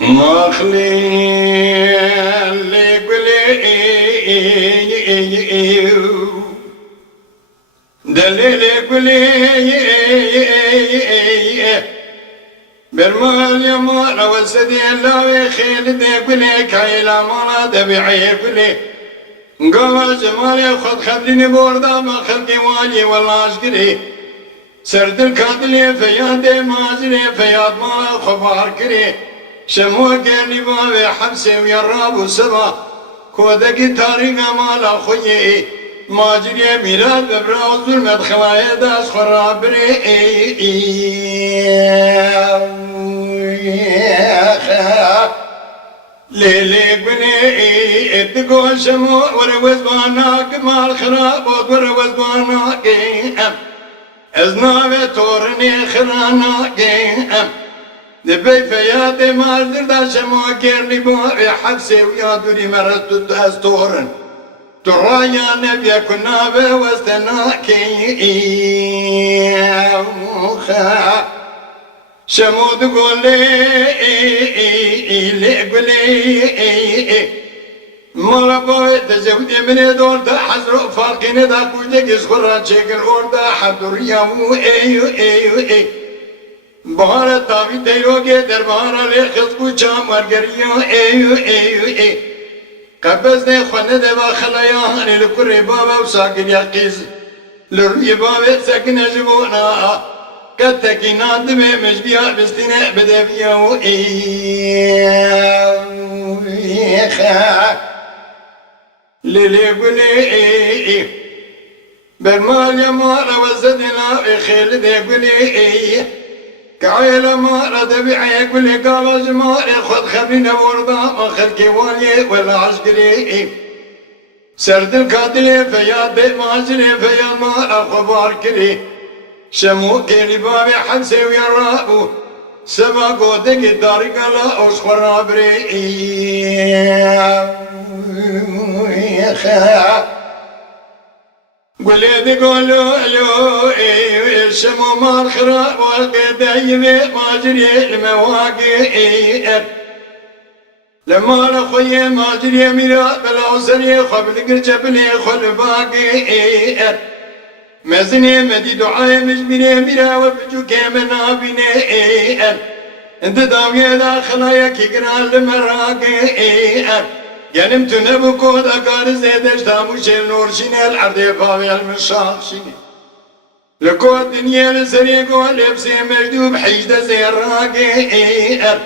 مخلي اللي قلي دليل قلي برمال يا مالا وسدي الله خيل دي قلي كايلا مالا دبيعي قلي قواج مالي خد خبرني بوردا ما خلقي والي والله اشقري سرد الكادلي فياد ماجري فياد مالا خبار كري شمو قرني بابي حبسي ويراب وسبا كودك طريقة مالا خويي ماجري ميلاد ببرا ظلمت خلايا داس خرابري ليلي بني اتقول شمو وروز باناك مال خراب وروز باناك ازناوي تورني خراناك دبي فياتي مالدر دا شمو كيرني بوابي حبسي ويا دوري مرستو داس تورن ترايا نبيا كنا بوستناكي شمو تقول لي قولي مربوي تزودي من دور دا حزرو فارقين دا كوجك يسخرا شكل اور دا حضر يامو ايو بهار تابي تيروگه در بهار لی خزقو چام ورگریو ایو قبض نه خونه ده با خلایان لکر بابا و ساکر یقیز لروی بابا سکن جبونا قد تکینات به مجبیا بستینه بدفیو ایو لیلی گلی برمال یمار وزدنا خیل ده گلی كعيلة ما ردبي عيق واللي قال جمالي خذ خبرنا ورضا ما خلقي والي ولا عسكري سرد القاتلي فيا بيت ماجري فيا ما أخبار كري شمو كيلي بابي حنسي ويا رابو سما قودك الداري قالا أسخر عبري قولي قولوا لو الشمو مال خراب والقدايب ماجري المواقع لما لخوي ماجري ميرا بالعصري قبل قرجبني خل باقي مزني مدي دعاء مجبري ميرا وبجو كامنا بني انت داوية داخلايا كيقرا المراقي جنم تنبو كود أكار زيدش تاموش النور شيني العرض فاوي المشاق شيني لكود دنيا لسريقو لبسي مجدوب حيجد زي الراقي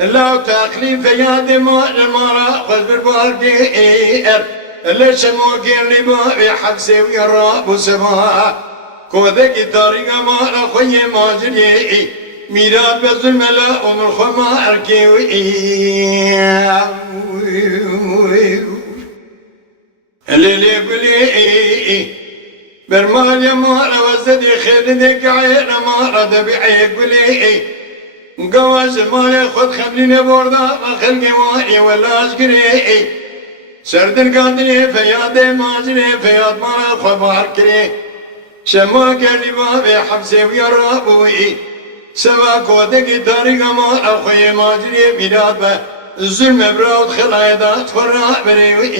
لو تاقلي فياد مال المرا خذ بالبارقي اللي شموكين لبابي حبسي ويراب وسبا كودك طريقة مال أخوي ماجري ميلاد بظلم لا أم الخما أركي اللي قولي برمال يا مارا وزدي خيدك عينا مارا دبيعي قولي قواش مالي خذ خبرني بوردا ما خلقي مالي ولا اشكري سرد القادري فياد ماجري فياد مارا خبار كري شماك اللي بابي حبسي ويا رابوي سوا كودك طريقة ما أخوي ماجري بلاد به الظلم براود خلايدات فرع بريوي